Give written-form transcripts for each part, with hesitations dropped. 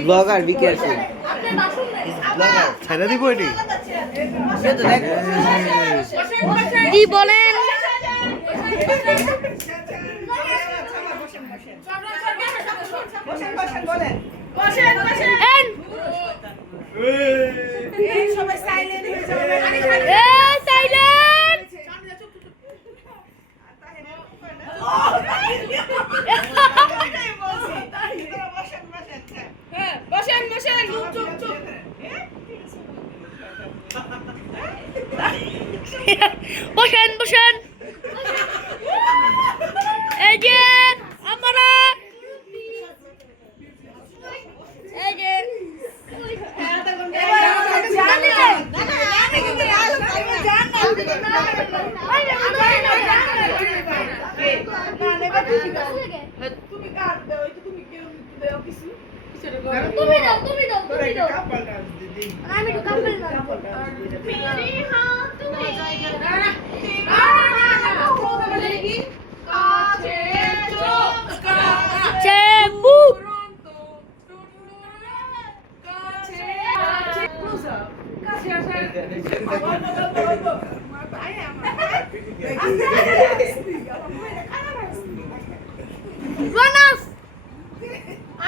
blogger bKash ছেড়ে দিব এটি কি বলেন সবাই সাইলেন্ট হয়ে বসেন বসেন এই যে আমরা এই যে তুমি দাও আমি তো কাপড় দাও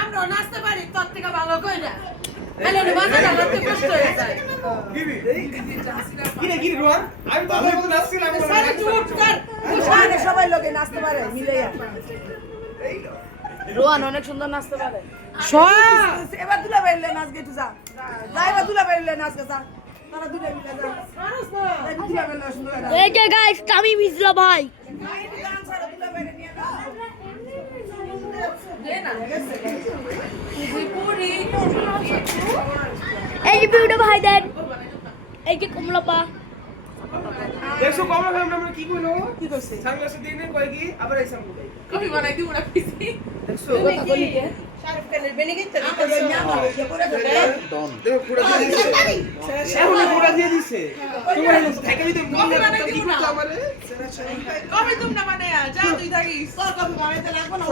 আমরা নাচতে পারি তোর থেকে ভালো কই না আরে বাসা নাচতে কষ্ট হয়ে যায় কি রে রোহান আমি তো ভালো নাচছিলাম সারা চুপ কর ওখানে সবাই লোকে নাচতে পারে মিলেয়া রোহান অনেক সুন্দর নাচতে পারে এবার দুলা বাইলে নাচ গে তুই যা এবার দুলা বাইলে নাচ গে যা তারা দুলা মিলে যা মারস না দুলা বাইলে সুন্দর এই যে গাইস তামিম ইসরা ভাই গান ছাড়া দুলা বাইলে নিয়ে না দে না পুরি এই যে বিউটি ভাই দেন এই যে কমলাপা দেখছো কমলা ভাই আমরা কি কইলো কি কইছে সানগ্লাস দিয়ে নে কই কি আবার আইসাম কই কবি বানাই দিও না পিসি দেখছো কথা বলি শাহরুখ খানের বেনি গিতে দেখো পুরো দিয়ে দিছে এখন পুরো দিয়ে দিছে তোমার থেকে দিতে মনে কি করতে আমারে কবি তুমি না বানায়া যা তুই থাকিস তোর কবি বানাইতে লাগবে না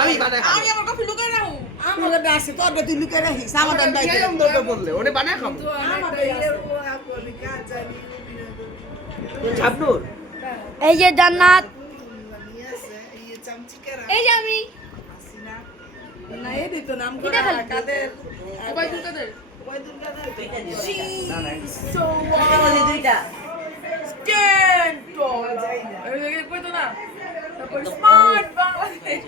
আমি বানাই আমি আমার কফি লুকাই রাখু আমার আছে তোর তুই লুকাই রাখিস আমার দান বাইতে কেমন দরদ বললে ওনে বানায় খাবো ছাপনুর এই যে জান্নাত এই যে আমি না এই তো নাম কি কাদের ওবাইদুল কাদের দুইটা স্ক্যান তো এই কই তো না তারপর স্মার্ট বাংলাদেশ